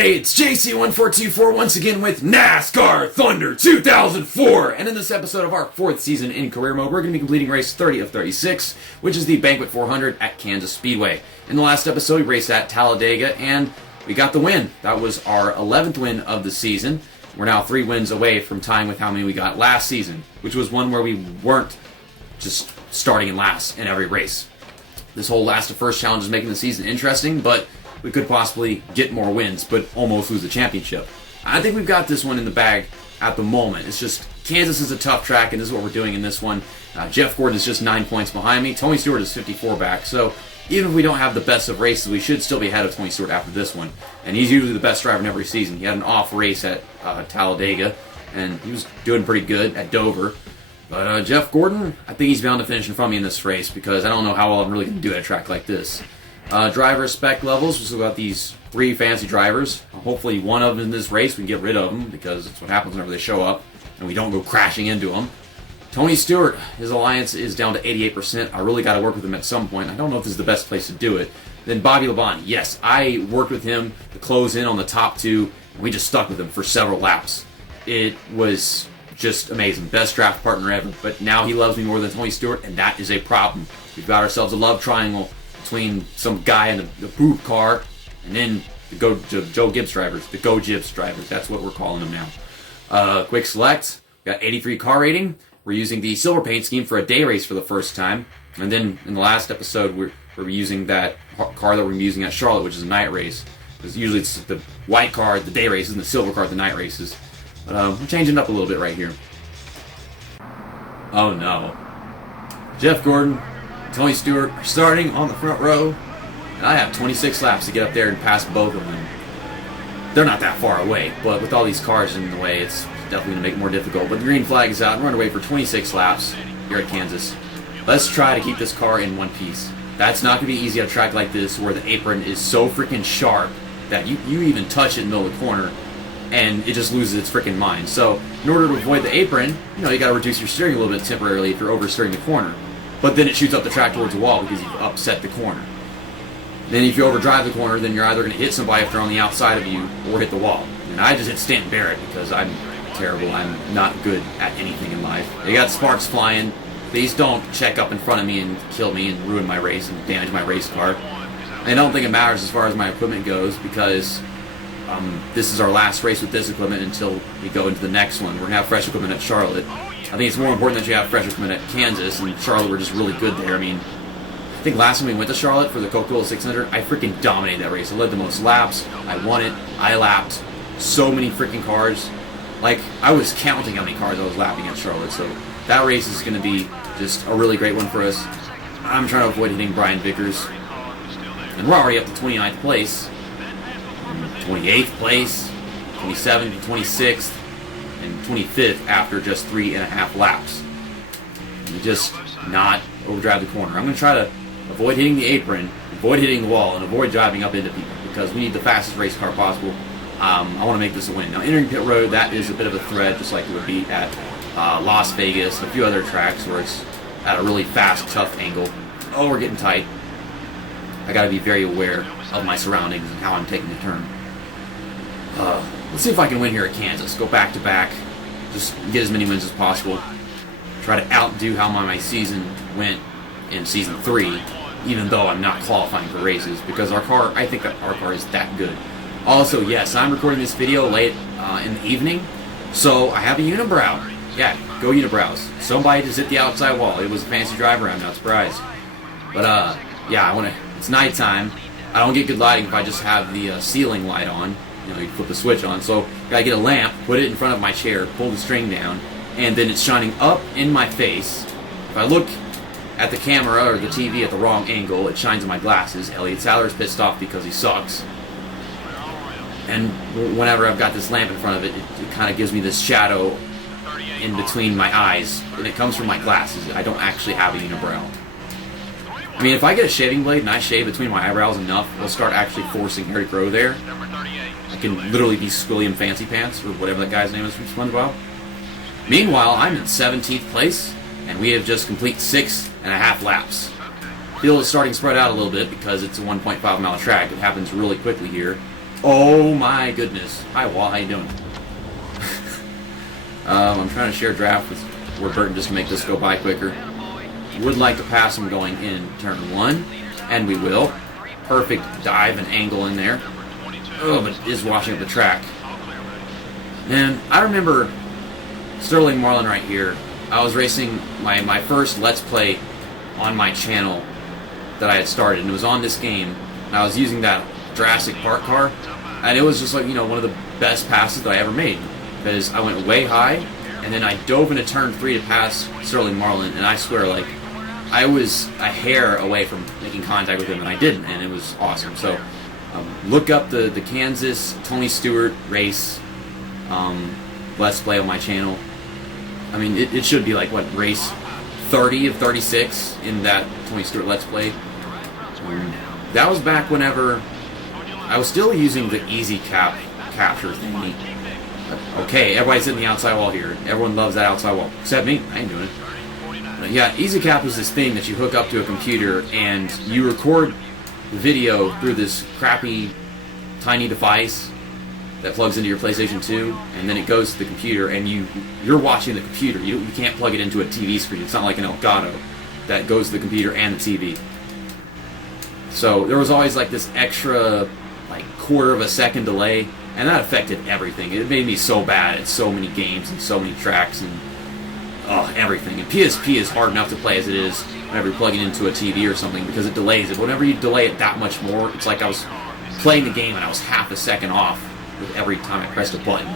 Hey, it's JC1424 once again with NASCAR Thunder 2004, and in this episode of our 4th season in career mode, we're going to be completing race 30 of 36, which is the Banquet 400 at Kansas Speedway. In the last episode, we raced at Talladega, and we got the win. That was our 11th win of the season. We're now 3 wins away from tying with how many we got last season, which was one where we weren't just starting in last in every race. This whole last to first challenge is making the season interesting, but we could possibly get more wins, but almost lose the championship. I think we've got this one in the bag at the moment. It's just, Kansas is a tough track, and this is what we're doing in this one. Jeff Gordon is just 9 points behind me. Tony Stewart is 54 back, so even if we don't have the best of races, we should still be ahead of Tony Stewart after this one. And he's usually the best driver in every season. He had an off race at Talladega, and he was doing pretty good at Dover. But Jeff Gordon, I think he's bound to finish in front of me in this race, because I don't know how well I'm really going to do at a track like this. Driver spec levels, we still got these 3 fancy drivers. Hopefully one of them in this race we can get rid of them, because that's what happens whenever they show up, and we don't go crashing into them. Tony Stewart, his alliance is down to 88%. I really got to work with him at some point. I don't know if this is the best place to do it. Then Bobby Labonte, yes, I worked with him to close in on the top 2, and we just stuck with him for several laps. It was just amazing. Best draft partner ever. But now he loves me more than Tony Stewart, and that is a problem. We've got ourselves a love triangle between some guy in the poop car and then the Joe Gibbs drivers, the Go Gibbs drivers. That's what we're calling them now. Quick select. We got 83 car rating. We're using the silver paint scheme for a day race for the first time. And then in the last episode, we're using that car that we're using at Charlotte, which is a night race. Because usually it's the white car at the day races and the silver car at the night races. But we're changing it up a little bit right here. Oh no. Jeff Gordon, Tony Stewart are starting on the front row, and I have 26 laps to get up there and pass both of them. They're not that far away, but with all these cars in the way, it's definitely going to make it more difficult. But the green flag is out, and we're underway for 26 laps here at Kansas. Let's try to keep this car in one piece. That's not going to be easy at a track like this, where the apron is so freaking sharp that you even touch it in the middle of the corner, and it just loses its freaking mind. So in order to avoid the apron, you got to reduce your steering a little bit temporarily if you're oversteering the corner. But then it shoots up the track towards the wall because you've upset the corner. Then if you overdrive the corner, then you're either going to hit somebody if they're on the outside of you or hit the wall. And I just hit Stanton Barrett because I'm terrible. I'm not good at anything in life. They got sparks flying. Please don't check up in front of me and kill me and ruin my race and damage my race car. I don't think it matters as far as my equipment goes, because this is our last race with this equipment until we go into the next one. We're going to have fresh equipment at Charlotte. I think it's more important that you have fresh equipment at Kansas, and Charlotte we're just really good there. I mean, I think last time we went to Charlotte for the Coca-Cola 600, I freaking dominated that race. I led the most laps. I won it. I lapped so many freaking cars. Like, I was counting how many cars I was lapping at Charlotte, so that race is going to be just a really great one for us. I'm trying to avoid hitting Brian Vickers. And we're already up to 29th place, 28th place, 27th, 26th, and 25th after just 3.5 laps. And just not overdrive the corner. I'm going to try to avoid hitting the apron, avoid hitting the wall, and avoid driving up into people, because we need the fastest race car possible. I want to make this a win. Now, entering pit road, that is a bit of a threat, just like it would be at Las Vegas and a few other tracks where it's at a really fast, tough angle. Oh, we're getting tight. I got to be very aware of my surroundings and how I'm taking the turn. Let's see if I can win here at Kansas. Go back to back. Just get as many wins as possible. Try to outdo how my season went in season 3, even though I'm not qualifying for races, because I think that our car is that good. Also, yes, I'm recording this video late in the evening, so I have a unibrow. Yeah, go unibrows. Somebody just hit the outside wall. It was a fancy driver. I'm not surprised. But yeah, it's nighttime. I don't get good lighting if I just have the ceiling light on. You flip the switch on. So gotta get a lamp, put it in front of my chair, pull the string down, and then it's shining up in my face. If I look at the camera or the TV at the wrong angle, it shines in my glasses. Elliott Sadler's pissed off because he sucks. And whenever I've got this lamp in front of it, it kind of gives me this shadow in between my eyes, and it comes from my glasses. I don't actually have a unibrow. I mean, if I get a shaving blade and I shave between my eyebrows enough, it'll start actually forcing hair to grow there. I can literally be Squilliam Fancy Pants, or whatever that guy's name is from SpongeBob. Meanwhile, I'm in 17th place, and we have just completed 6.5 laps. Field is starting to spread out a little bit because it's a 1.5 mile track. It happens really quickly here. Oh my goodness. Hi, Wall. How you doing? I'm trying to share draft with Ward Burton just to make this go by quicker. Would like to pass him going in turn 1, and we will. Perfect dive and angle in there. Oh, but is washing up the track. And I remember Sterling Marlin right here. I was racing my first Let's Play on my channel that I had started, and it was on this game, and I was using that Jurassic Park car, and it was just like, one of the best passes that I ever made, because I went way high, and then I dove into turn 3 to pass Sterling Marlin, and I swear, like, I was a hair away from making contact with him, and I didn't, and it was awesome. So, look up the Kansas Tony Stewart race Let's Play on my channel. I mean, it should be like, what, race 30 of 36 in that Tony Stewart Let's Play. That was back whenever I was still using the easy capture thingy. Okay, everybody's hitting the outside wall here. Everyone loves that outside wall. Except me. I ain't doing it. But yeah, easy cap is this thing that you hook up to a computer and you record the video through this crappy, tiny device that plugs into your PlayStation 2, and then it goes to the computer, and you're watching the computer. You can't plug it into a TV screen. It's not like an Elgato that goes to the computer and the TV. So there was always like this extra, like, quarter of a second delay, and that affected everything. It made me so bad at so many games and so many tracks and everything. And PSP is hard enough to play as it is whenever you're plugging into a TV or something, because it delays it. But whenever you delay it that much more, it's like I was playing the game and I was half a second off with every time I pressed a button.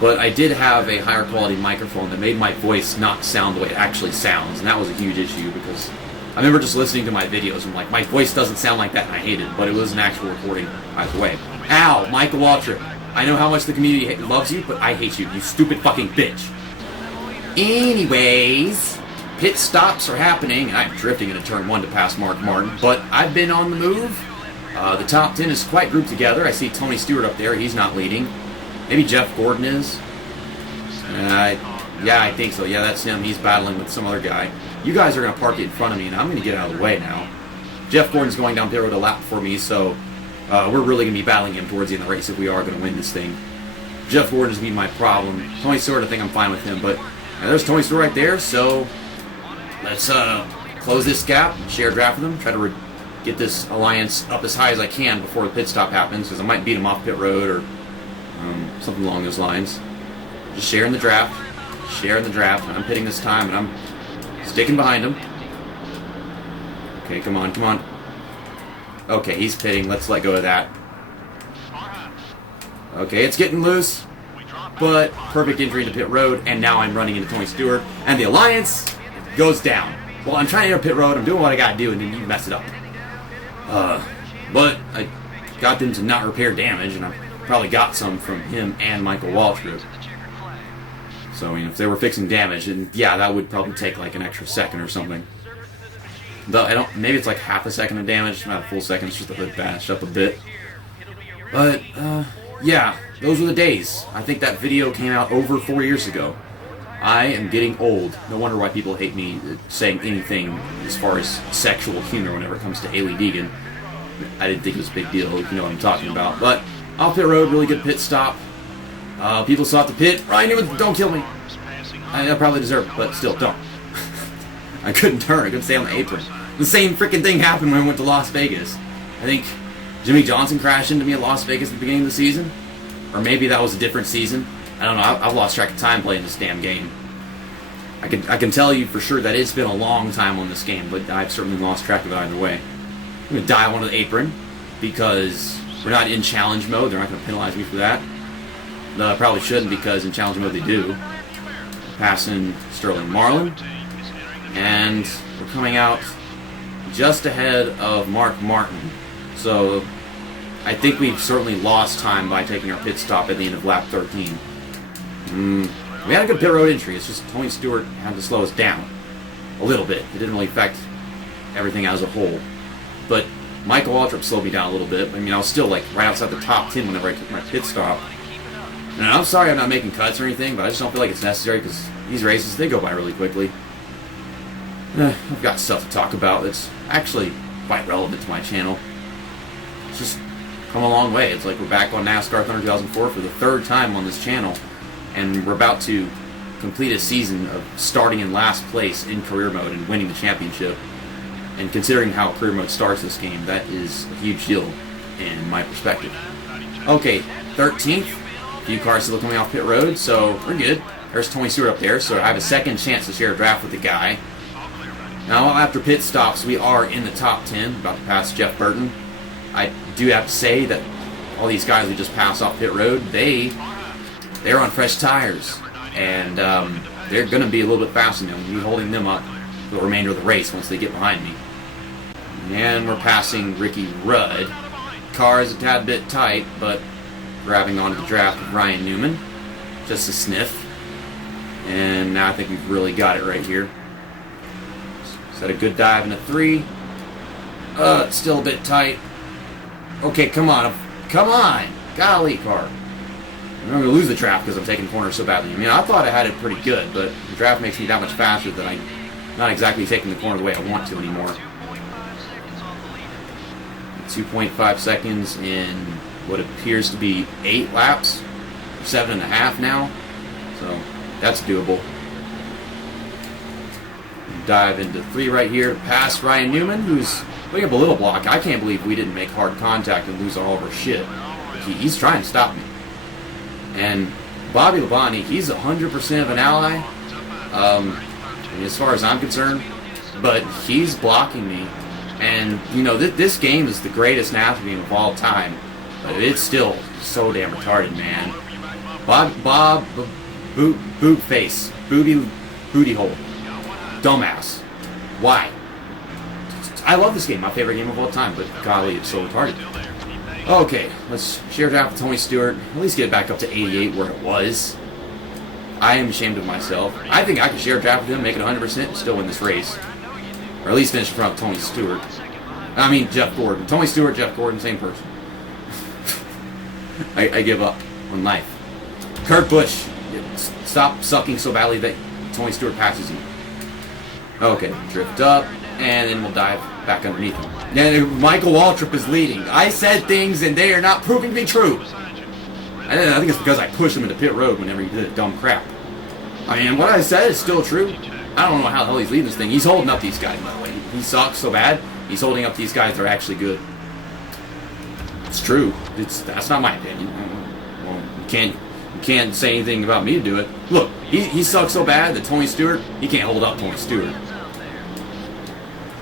But I did have a higher quality microphone that made my voice not sound the way it actually sounds, and that was a huge issue, because I remember just listening to my videos and like, my voice doesn't sound like that, and I hated it, but it was an actual recording either way. Ow, Michael Waltrip. I know how much the community loves you, but I hate you, you stupid fucking bitch. Anyways, pit stops are happening. I'm drifting into turn 1 to pass Mark Martin, but I've been on the move. The top 10 is quite grouped together. I see Tony Stewart up there. He's not leading. Maybe Jeff Gordon is. Yeah, I think so. Yeah, that's him. He's battling with some other guy. You guys are going to park it in front of me, and I'm going to get out of the way now. Jeff Gordon's going down pit road a lap before me, so we're really going to be battling him towards the end of the race if we are going to win this thing. Jeff Gordon is going to be my problem. Tony Stewart, I think I'm fine with him, but there's Tony Stewart right there, so let's close this gap, share draft with him, try to get this alliance up as high as I can before the pit stop happens, because I might beat him off pit road or something along those lines. Just sharing the draft, and I'm pitting this time, and I'm sticking behind him. Okay, come on, come on. Okay, he's pitting, let's let go of that. Okay, it's getting loose, but perfect entry into pit road, and now I'm running into Tony Stewart, and the alliance goes down. Well, I'm trying to enter pit road, I'm doing what I gotta do, and then you mess it up. But I got them to not repair damage, and I probably got some from him and Michael Waltrip. So, if they were fixing damage, then yeah, that would probably take like an extra second or something. Though maybe it's like half a second of damage, not a full second, it's just a bit bashed up a bit. But, yeah, those were the days. I think that video came out over 4 years ago. I am getting old. No wonder why people hate me saying anything as far as sexual humor whenever it comes to Hailie Deegan. I didn't think it was a big deal, you know what I'm talking about. But, off pit road, really good pit stop. People saw the pit. Ryan Newman, don't kill me. I probably deserve it, but still, don't. I couldn't turn, I couldn't stay on the apron. The same freaking thing happened when I went to Las Vegas. I think Jimmy Johnson crashed into me at Las Vegas at the beginning of the season. Or maybe that was a different season. I don't know, I've lost track of time playing this damn game. I can tell you for sure that it's been a long time on this game, but I've certainly lost track of it either way. I'm going to dive onto the apron, because we're not in challenge mode. They're not going to penalize me for that. No, I probably shouldn't, because in challenge mode they do. Passing Sterling Marlin. And we're coming out just ahead of Mark Martin. So I think we've certainly lost time by taking our pit stop at the end of lap 13. We had a good pit road entry. It's just Tony Stewart had to slow us down a little bit. It didn't really affect everything as a whole. But Michael Waltrip slowed me down a little bit. I mean, I was still like right outside the top 10 whenever I took my pit stop. And I'm sorry I'm not making cuts or anything, but I just don't feel like it's necessary, because these races, they go by really quickly. I've got stuff to talk about that's actually quite relevant to my channel. It's just come a long way. It's like we're back on NASCAR Thunder 2004 for the third time on this channel, and we're about to complete a season of starting in last place in career mode and winning the championship. And considering how career mode starts this game, that is a huge deal in my perspective. Okay, 13th. A few cars still coming off pit road, so we're good. There's Tony Stewart up there, so I have a second chance to share a draft with the guy. Now, after pit stops, we are in the top 10, about to pass Jeff Burton. I do have to say that all these guys we just passed off pit road, they're on fresh tires, and they're going to be a little bit faster than me. I'm going to be holding them up for the remainder of the race once they get behind me. And we're passing Ricky Rudd. Car is a tad bit tight, but grabbing onto the draft of Ryan Newman. Just a sniff. And now I think we've really got it right here. Set a good dive into 3. It's still a bit tight. Okay, come on. Come on! Golly, car. I'm going to lose the draft because I'm taking corners so badly. I mean, I thought I had it pretty good, but the draft makes me that much faster that I'm not exactly taking the corner the way I want to anymore. 2.5 seconds in what appears to be 8 laps. 7.5 now. So, that's doable. Dive into 3 right here to pass Ryan Newman, who's putting up a little block. I can't believe we didn't make hard contact and lose all of our shit. He's trying to stop me. And Bobby Labonte, he's 100% of an ally, as far as I'm concerned, but he's blocking me. And, you know, this game is the greatest NASCAR game of all time, but it's still so damn retarded, man. Bob boot face, booty hole, dumbass. Why? I love this game, my favorite game of all time, but golly, it's so retarded. Okay, let's share draft with Tony Stewart. At least get back up to 88 where it was. I am ashamed of myself. I think I could share draft with him, make it 100%, and still win this race. Or at least finish in front of Tony Stewart. I mean, Jeff Gordon. Tony Stewart, Jeff Gordon, same person. I give up on life. Kurt Busch, stop sucking so badly that Tony Stewart passes you. Okay, drift up, and then we'll dive back underneath him. Then Michael Waltrip is leading. I said things, and they are not proving to be true. I think it's because I pushed him into pit road whenever he did dumb crap. I mean, what I said is still true. I don't know how the hell he's leading this thing. He's holding up these guys, by the way. He sucks so bad. He's holding up these guys that are actually good. It's true. That's not my opinion. Well, you can't say anything about me to do it. Look, he sucks so bad that Tony Stewart, he can't hold up Tony Stewart.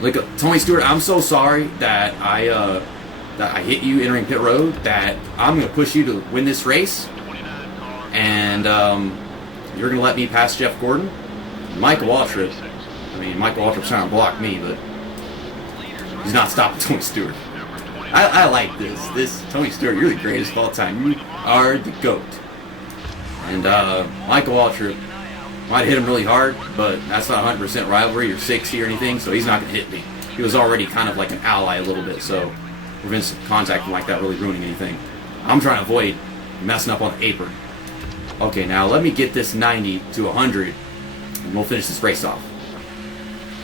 Like, Tony Stewart, I'm so sorry that I hit you entering pit road, that I'm going to push you to win this race, and you're going to let me pass Jeff Gordon. Michael Waltrip, Michael Waltrip's trying to block me, but he's not stopping Tony Stewart. I like this. Tony Stewart, you're the greatest of all time. You are the GOAT. And Michael Waltrip might hit him really hard, but that's not 100% rivalry or 60 or anything, so he's not going to hit me. He was already kind of like an ally a little bit, so prevents contact like that really ruining anything. I'm trying to avoid messing up on the apron. Okay, now let me get this 90 to 100, and we'll finish this race off.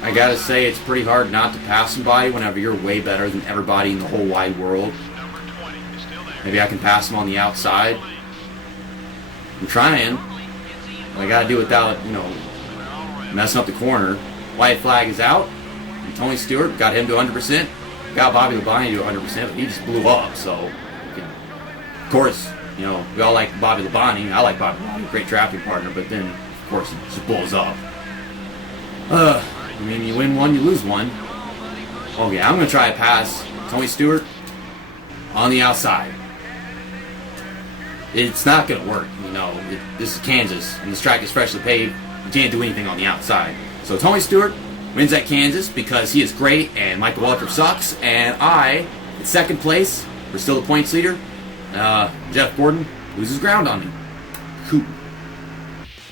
I gotta say, it's pretty hard not to pass somebody whenever you're way better than everybody in the whole wide world. Maybe I can pass them on the outside. I'm trying. But I gotta do it without, messing up the corner. White flag is out. And Tony Stewart got him to 100%. Got Bobby Labonte to 100%, but he just blew up. So, of course, we all like Bobby Labonte. I like Bobby Labonte, great drafting partner. But then, of course, he just blows up. You win one, you lose one. Okay, I'm gonna try to pass Tony Stewart on the outside. It's not gonna work, this is Kansas, and this track is freshly paved. You can't do anything on the outside. So Tony Stewart wins at Kansas because he is great, and Michael Waltrip sucks, and I, in second place, we're still the points leader. Jeff Gordon loses ground on me. Cool.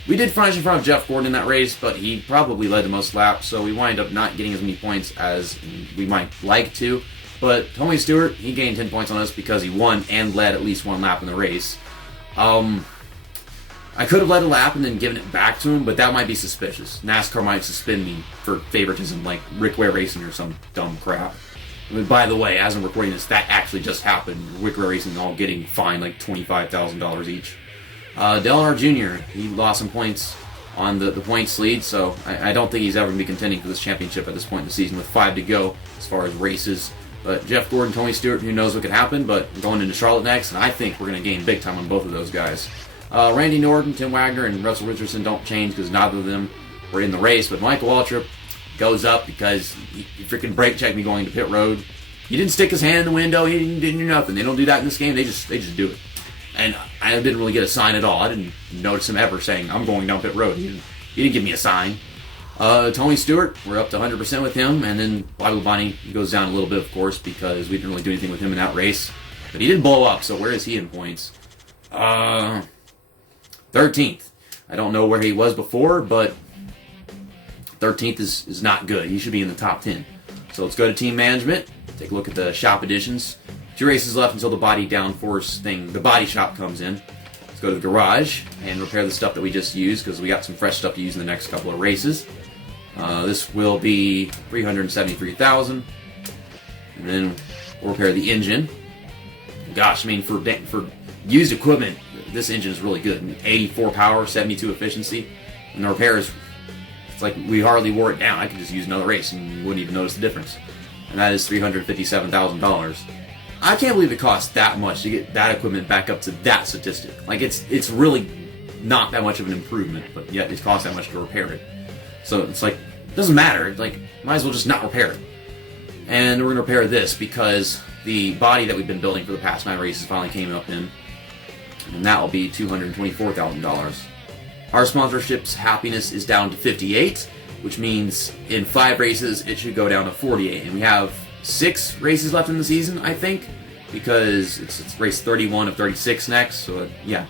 We did finish in front of Jeff Gordon in that race, but he probably led the most laps, so we wind up not getting as many points as we might like to. But Tony Stewart, he gained 10 points on us because he won and led at least one lap in the race. I could have led a lap and then given it back to him, but that might be suspicious. NASCAR might suspend me for favoritism, like Rick Ware Racing or some dumb crap. By the way, as I'm recording this, that actually just happened. Wickrow Racing all getting fined like $25,000 each. Dale Earnhardt Jr., he lost some points on the points lead, so I don't think he's ever going to be contending for this championship at this point in the season with 5 to go as far as races. But Jeff Gordon, Tony Stewart, who knows what could happen, but going into Charlotte next, and I think we're going to gain big time on both of those guys. Randy Norton, Tim Wagner, and Russell Richardson don't change because neither of them were in the race, but Michael Waltrip goes up because he freaking brake checked me going to pit road. He didn't stick his hand in the window, he didn't do nothing. They don't do that in this game, they just do it. And I didn't really get a sign at all. I didn't notice him ever saying, I'm going down pit road. He didn't give me a sign. Tony Stewart, we're up to 100% with him. And then Bobby Labonte goes down a little bit, of course, because we didn't really do anything with him in that race. But he did blow up, so where is he in points? 13th. I don't know where he was before, but 13th is not good. He should be in the top 10. So let's go to team management. Take a look at the shop additions. 2 races left until the body downforce thing, the body shop comes in. Let's go to the garage and repair the stuff that we just used because we got some fresh stuff to use in the next couple of races. This will be $373,000, and then we'll repair the engine. Gosh, I mean for used equipment, this engine is really good. 84 power, 72 efficiency, and the repairs, it's like we hardly wore it down. I could just use another race and you wouldn't even notice the difference. And that is $357,000. I can't believe it costs that much to get that equipment back up to that statistic. Like, it's really not that much of an improvement, but yet it costs that much to repair it. So it's like, it doesn't matter. Like, might as well just not repair it. And we're going to repair this because the body that we've been building for the past 9 races finally came up in, and that will be $224,000. Our sponsorship's happiness is down to 58, which means in 5 races it should go down to 48, and we have 6 races left in the season, I think, because it's race 31 of 36 next, so yeah.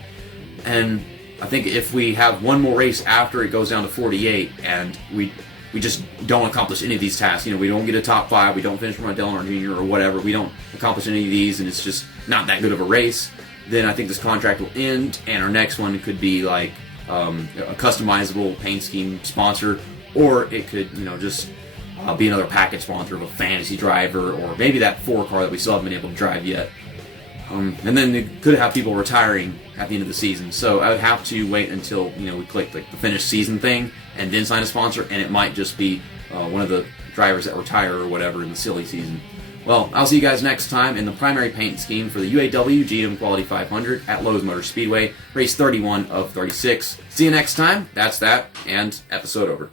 And I think if we have one more race after it goes down to 48, and we just don't accomplish any of these tasks, you know, we don't get a top 5, we don't finish from a Dale Earnhardt Jr. or whatever, we don't accomplish any of these, and it's just not that good of a race, then I think this contract will end, and our next one could be like a customizable paint scheme sponsor, or it could, you know, just be another package sponsor of a fantasy driver, or maybe that 4 car that we still haven't been able to drive yet. And then they could have people retiring at the end of the season. So I would have to wait until, you know, we click like the finished season thing and then sign a sponsor, and it might just be one of the drivers that retire or whatever in the silly season. Well, I'll see you guys next time in the primary paint scheme for the UAW GM Quality 500 at Lowe's Motor Speedway, race 31 of 36. See you next time. That's that, and episode over.